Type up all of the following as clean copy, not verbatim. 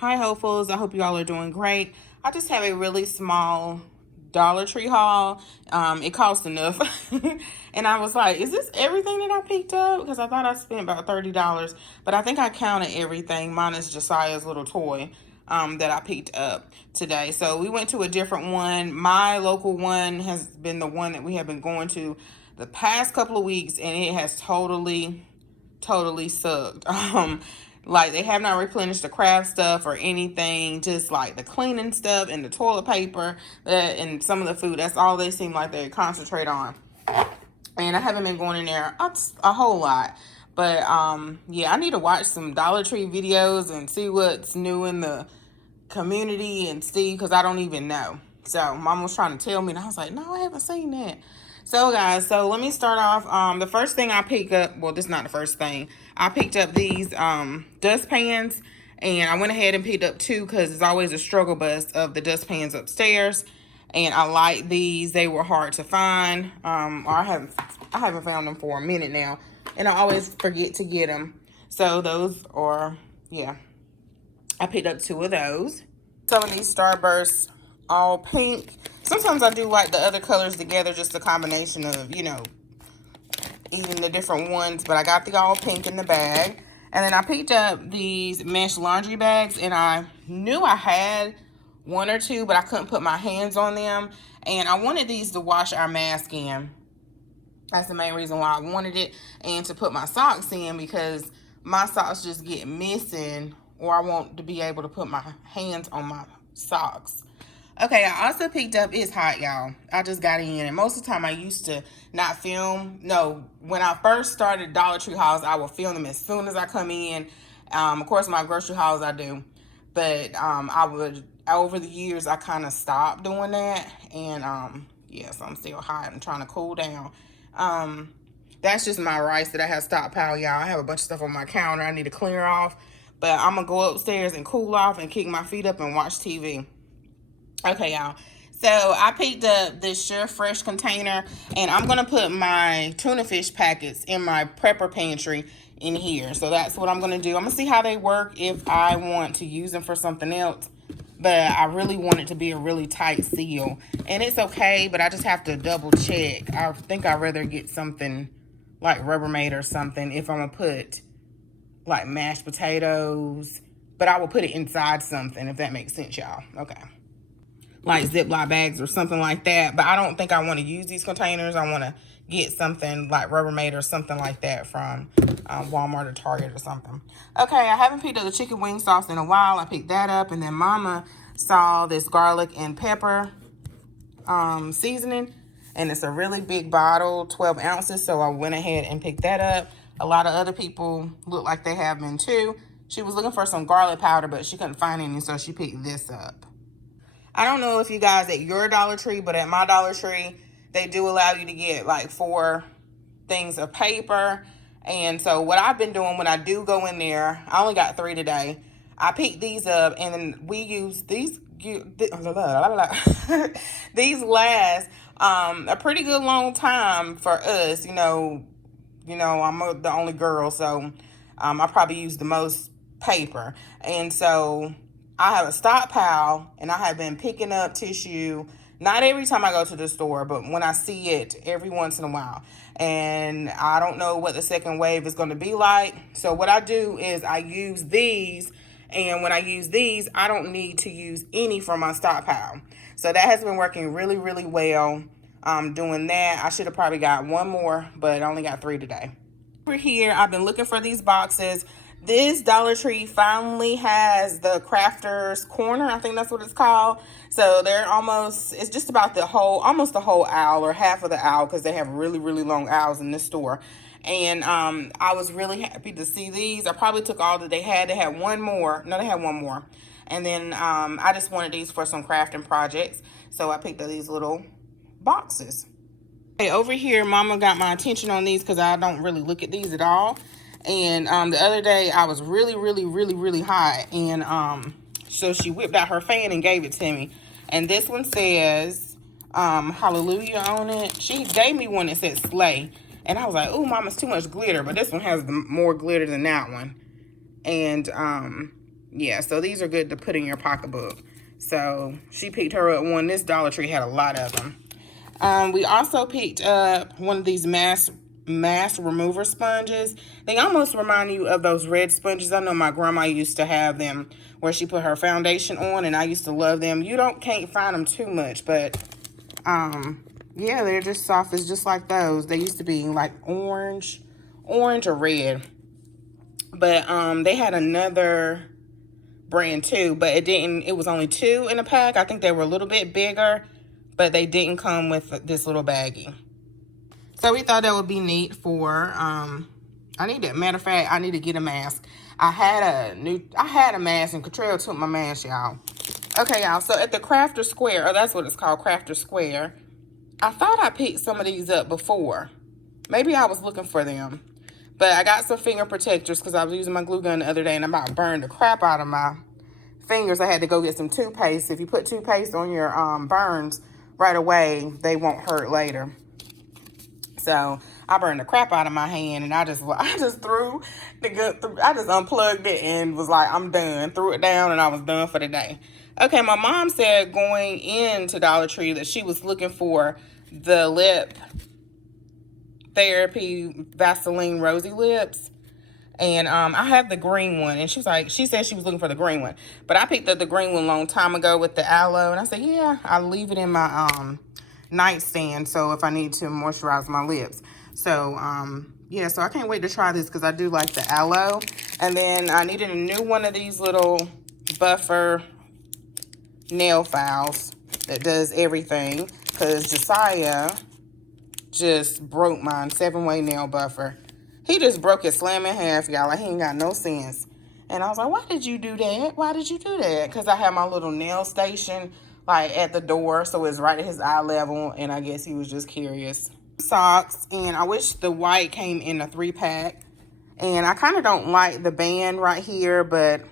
Hi hopefuls, I hope you all are doing great. I just have a really small Dollar Tree haul. It cost enough. And I was like, is this everything that I picked up? Because I thought I spent about $30, but I think I counted everything minus Josiah's little toy that I picked up today. So we went to a different one. My local one has been the one that we have been going to the past couple of weeks, and it has totally sucked. Like they have not replenished the craft stuff or anything, just like the cleaning stuff and the toilet paper and some of the food. That's all they seem like they concentrate on. And I haven't been going in there a whole lot. But yeah, I need to watch some Dollar Tree videos and see what's new in the community and see, because I don't even know. So mom was trying to tell me and I was like, no, I haven't seen that. So guys, so let me start off. The first thing I picked up, well, this is not the first thing. I picked up these dustpans, and I went ahead and picked up two because it's always a struggle bus of the dustpans upstairs. And I like these. They were hard to find. I haven't found them for a minute now, and I always forget to get them. So those are, yeah, I picked up two of those. Some of these Starbursts, all pink. Sometimes I do like the other colors together, just a combination of, you know, even the different ones. But I got the all pink in the bag. And then I picked up these mesh laundry bags, and I knew I had one or two, but I couldn't put my hands on them. And I wanted these to wash our mask in. That's the main reason why I wanted it. And to put my socks in, because my socks just get missing, or I want to be able to put my hands on my socks. Okay, I also picked up, it's hot, y'all. I just got in, and most of the time I used to not film. No, when I first started Dollar Tree hauls, I will film them as soon as I come in. Of course, my grocery hauls I do. But I would, over the years, I kind of stopped doing that. And yeah, so I'm still hot and trying to cool down. That's just my rice that I have stockpiled, y'all. I have a bunch of stuff on my counter I need to clear off. But I'm going to go upstairs and cool off and kick my feet up and watch TV. Okay, y'all. So I picked up this Sure Fresh container, and I'm going to put my tuna fish packets in my prepper pantry in here. So that's what I'm going to do. I'm going to see how they work if I want to use them for something else. But I really want it to be a really tight seal. And it's okay, but I just have to double check. I think I'd rather get something like Rubbermaid or something if I'm going to put like mashed potatoes. But I will put it inside something, if that makes sense, y'all. Okay. Like Ziploc bags or something like that. But I don't think I want to use these containers. I want to get something like Rubbermaid or something like that from Walmart or Target or something. Okay, I haven't picked up the chicken wing sauce in a while. I picked that up, and then Mama saw this garlic and pepper seasoning, and it's a really big bottle, 12 ounces, so I went ahead and picked that up. A lot of other people look like they have been too. She was looking for some garlic powder, but she couldn't find any, so she picked this up. I don't know if you guys at your Dollar Tree, but at my Dollar Tree, they do allow you to get like 4 things of paper. And so what I've been doing when I do go in there, I only got 3 today. I picked these up, and then we use these. These last a pretty good long time for us. You know, I'm the only girl, so I probably use the most paper, and so I have a stockpile, and I have been picking up tissue, not every time I go to the store, but when I see it every once in a while. And I don't know what the second wave is going to be like. So what I do is I use these, and when I use these, I don't need to use any from my stockpile. So that has been working really, really well. Doing that. I should have probably got 1 more, but I only got 3 today. Over here, I've been looking for these boxes. This Dollar Tree finally has the Crafter's Corner. I think that's what it's called. So they're almost, it's just about almost the whole aisle or half of the aisle, because they have really, really long aisles in this store. And I was really happy to see these. I probably took all that they had. They had 1 more. No, they had 1 more. And then I just wanted these for some crafting projects. So I picked up these little boxes. Okay, over here, Mama got my attention on these because I don't really look at these at all. And the other day, I was really, really, really, really hot. And so she whipped out her fan and gave it to me. And this one says Hallelujah on it. She gave me one that said Slay. And I was like, oh, Mama's too much glitter. But this one has more glitter than that one. And Yeah, so these are good to put in your pocketbook. So she picked her up one. This Dollar Tree had a lot of them. We also picked up one of these mass remover sponges. They almost remind you of those red sponges. I know my grandma used to have them where she put her foundation on, and I used to love them. You can't find them too much, but yeah, they're just soft. It's just like those. They used to be like orange or red. But they had another brand too, but it was only 2 in a pack. I think they were a little bit bigger, but they didn't come with this little baggie. So we thought that would be neat for matter of fact, I need to get a mask. I had a mask and Cottrell took my mask, y'all. Okay, y'all, so at the Crafter Square, that's what it's called, Crafter Square, I thought I picked some of these up before. Maybe I was looking for them. But I got some finger protectors because I was using my glue gun the other day and I about burned the crap out of my fingers. I had to go get some toothpaste. If you put toothpaste on your burns right away, they won't hurt later. So I burned the crap out of my hand, and I just threw the gun. I just unplugged it and was like, I'm done. Threw it down, and I was done for the day. Okay, my mom said going into Dollar Tree that she was looking for the lip therapy Vaseline Rosy Lips. And I have the green one, and she said she was looking for the green one, but I picked up the green one a long time ago with the aloe, and I said, yeah, I'll leave it in my nightstand, so if I need to moisturize my lips. So yeah, so I can't wait to try this because I do like the aloe. And then I needed a new one of these little buffer nail files that does everything, because Josiah just broke mine, 7-way nail buffer. He just broke it slam in half, y'all. Like, he ain't got no sense. And I was like, why did you do that? Why did you do that? Because I have my little nail station, like, at the door. So it's right at his eye level. And I guess he was just curious. Socks. And I wish the white came in a 3-pack. And I kind of don't like the band right here. But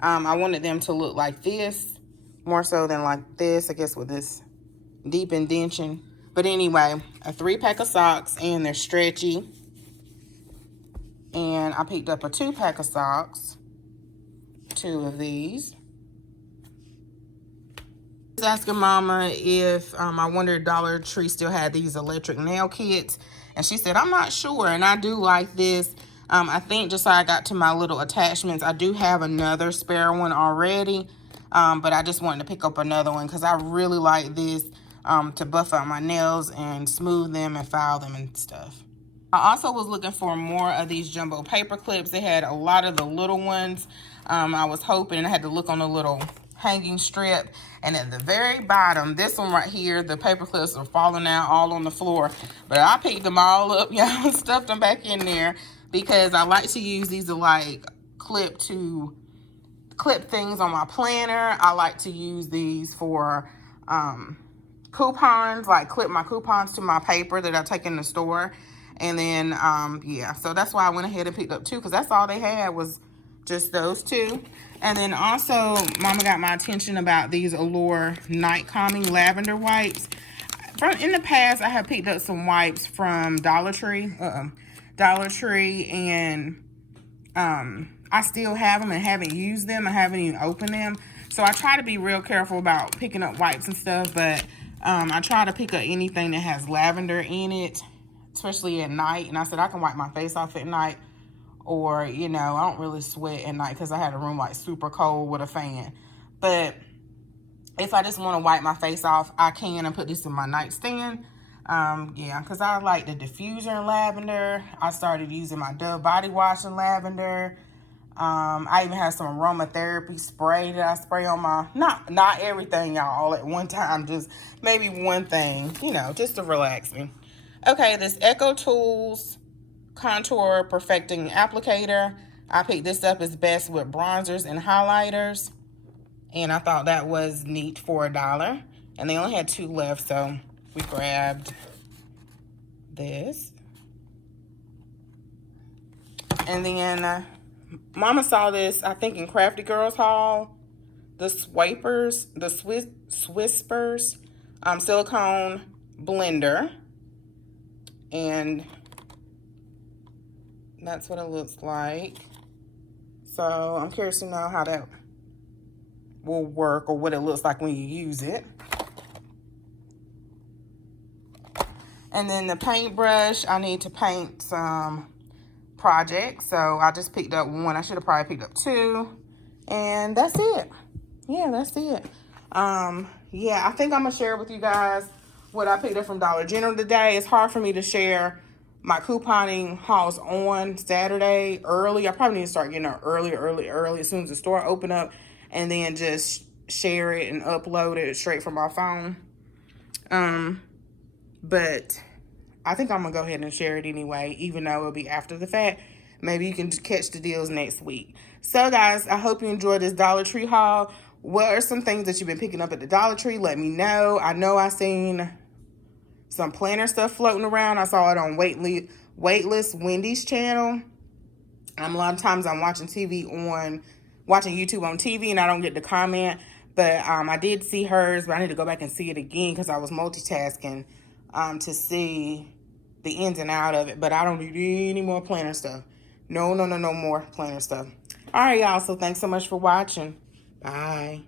I wanted them to look like this. More so than like this. I guess with this deep indention. But anyway, a 3-pack of socks. And they're stretchy. And I picked up a 2-pack of socks, 2 of these. I was asking Mama if I wondered Dollar Tree still had these electric nail kits. And she said, I'm not sure. And I do like this. I think just so I got to my little attachments, I do have another spare one already. But I just wanted to pick up another one because I really like this to buff out my nails and smooth them and file them and stuff. I also was looking for more of these jumbo paper clips. They had a lot of the little ones. I was hoping, and I had to look on the little hanging strip. And at the very bottom, this one right here, the paper clips are falling out all on the floor. But I picked them all up, y'all, and stuffed them back in there because I like to use these to like clip things on my planner. I like to use these for coupons, like clip my coupons to my paper that I take in the store. And then, yeah, so that's why I went ahead and picked up 2 because that's all they had was just those 2. And then also, Mama got my attention about these Allure Night Calming Lavender Wipes. In the past, I have picked up some wipes from Dollar Tree. And I still have them and haven't used them. I haven't even opened them. So I try to be real careful about picking up wipes and stuff. But I try to pick up anything that has lavender in it, especially at night. And I said I can wipe my face off at night, or, you know, I don't really sweat at night because I had a room like super cold with a fan. But if I just want to wipe my face off, I can, and put this in my nightstand. Yeah, because I like the diffuser in lavender. I started using my Dove body wash in lavender. I even have some aromatherapy spray that I spray on my, not everything, y'all, all at one time, just maybe one thing, you know, just to relax me. Okay, this Echo Tools Contour Perfecting Applicator. I picked this up as best with bronzers and highlighters. And I thought that was neat for $1. And they only had 2 left, so we grabbed this. And then Mama saw this, I think, in Crafty Girls Haul. The Swispers silicone blender. And that's what it looks like. So I'm curious to know how that will work or what it looks like when you use it. And then the paintbrush, I need to paint some projects. So I just picked up one. I should have probably picked up two. And that's it. Yeah, that's it. Yeah, I think I'm gonna share with you guys what I picked up from Dollar General today. It's hard for me to share my couponing hauls on Saturday early. I probably need to start getting up early as soon as the store open up, and then just share it and upload it straight from my phone. But I think I'm gonna go ahead and share it anyway, even though it'll be after the fact. Maybe you can catch the deals next week. So guys, I hope you enjoyed this Dollar Tree haul. What are some things that you've been picking up at the Dollar Tree? Let me know. I know I seen some planner stuff floating around. I saw it on Waitlist Wendy's channel. A lot of times I'm watching YouTube on TV and I don't get to comment. But I did see hers, but I need to go back and see it again because I was multitasking to see the ins and out of it. But I don't need any more planner stuff. No more planner stuff. All right, y'all. So thanks so much for watching. Bye.